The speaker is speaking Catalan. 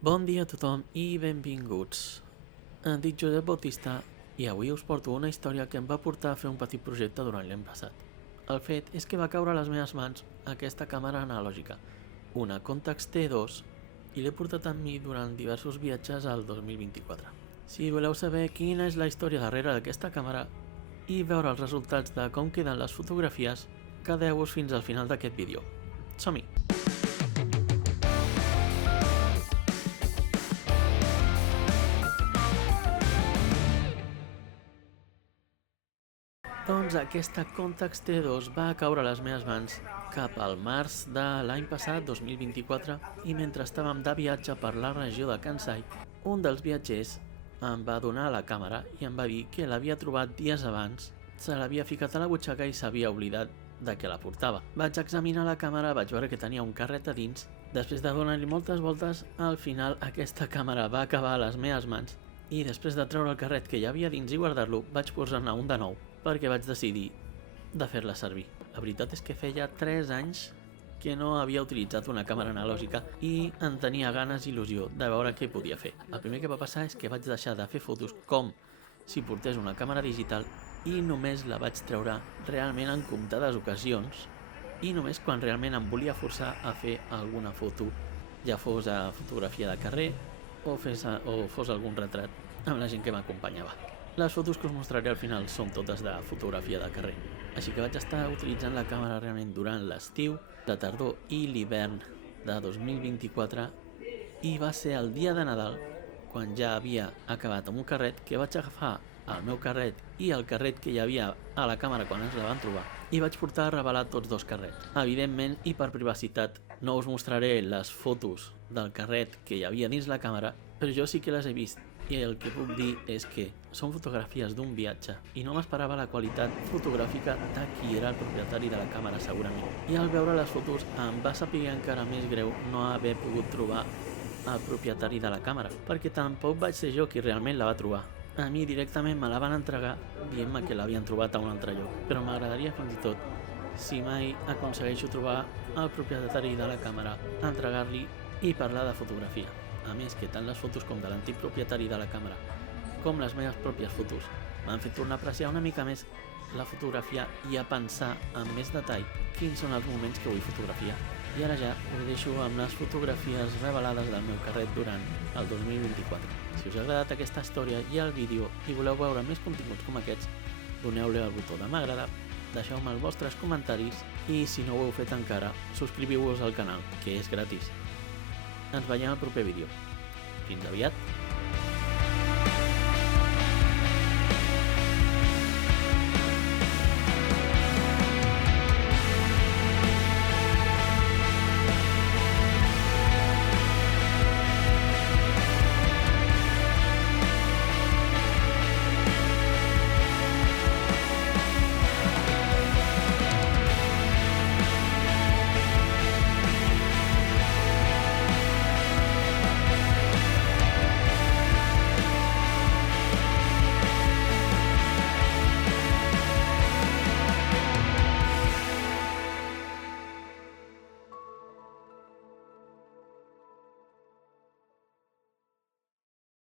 Bon dia a tothom i benvinguts. Em dic Josep Bautista i avui us porto una història que em va portar a fer un petit projecte durant l'any passat. El fet és que va caure a les meves mans aquesta càmera analògica, una Contax T2, i l'he portat amb mi durant diversos viatges al 2024. Si voleu saber quina és la història darrere d'aquesta càmera i veure els resultats de com queden les fotografies, quedeu-vos fins al final d'aquest vídeo. Som-hi! Doncs aquesta Contax T2 va caure a les meves mans cap al març de l'any passat, 2024, i mentre estàvem de viatge per la regió de Kansai, un dels viatgers em va donar la càmera i em va dir que l'havia trobat dies abans, se l'havia ficat a la butxaca i s'havia oblidat de que la portava. Vaig examinar la càmera, vaig veure que tenia un carret a dins. Després de donar-li moltes voltes, al final aquesta càmera va acabar a les meves mans i després de treure el carret que hi havia dins i guardar-lo, vaig posar-ne un de nou perquè vaig decidir de fer-la servir. La veritat és que feia 3 anys que no havia utilitzat una càmera analògica i en tenia ganes i il·lusió de veure què podia fer. El primer que va passar és que vaig deixar de fer fotos com si portés una càmera digital i només la vaig treure realment en comptades ocasions i només quan realment em volia forçar a fer alguna foto, ja fos a fotografia de carrer o fos algun retrat amb la gent que m'acompanyava. Les fotos que us mostraré al final són totes de fotografia de carrer, així que vaig estar utilitzant la càmera realment durant l'estiu, la tardor i l'hivern de 2024 i va ser el dia de Nadal, quan ja havia acabat amb un carret, que vaig agafar el meu carret i el carret que hi havia a la càmera quan ens la van trobar i vaig portar a revelar tots dos carrets. Evidentment, i per privacitat, no us mostraré les fotos del carret que hi havia dins la càmera, però jo sí que les he vist i el que puc dir és que són fotografies d'un viatge i no m'esperava la qualitat fotogràfica de qui era el propietari de la càmera segurament. I al veure les fotos em va saber encara més greu no haver pogut trobar el propietari de la càmera, perquè tampoc vaig ser jo qui realment la va trobar. A mi directament me la van entregar dient-me que l'havien trobat a un altre lloc, però m'agradaria fins i tot, si mai aconsegueixo trobar el propietari de la càmera, entregar-li i parlar de fotografia. A més que tant les fotos com de l'antic propietari de la càmera com les meves pròpies fotos m'han fet tornar a apreciar una mica més la fotografia i a pensar amb més detall quins són els moments que vull fotografiar. I ara ja us deixo amb les fotografies revelades del meu carret durant el 2024. Si us ha agradat aquesta història i el vídeo i voleu veure més continguts com aquests, doneu-li al botó de m'agrada, deixeu-me els vostres comentaris i si no ho heu fet encara, subscriviu-vos al canal, que és gratis. Ens veiem al proper vídeo. Fins aviat!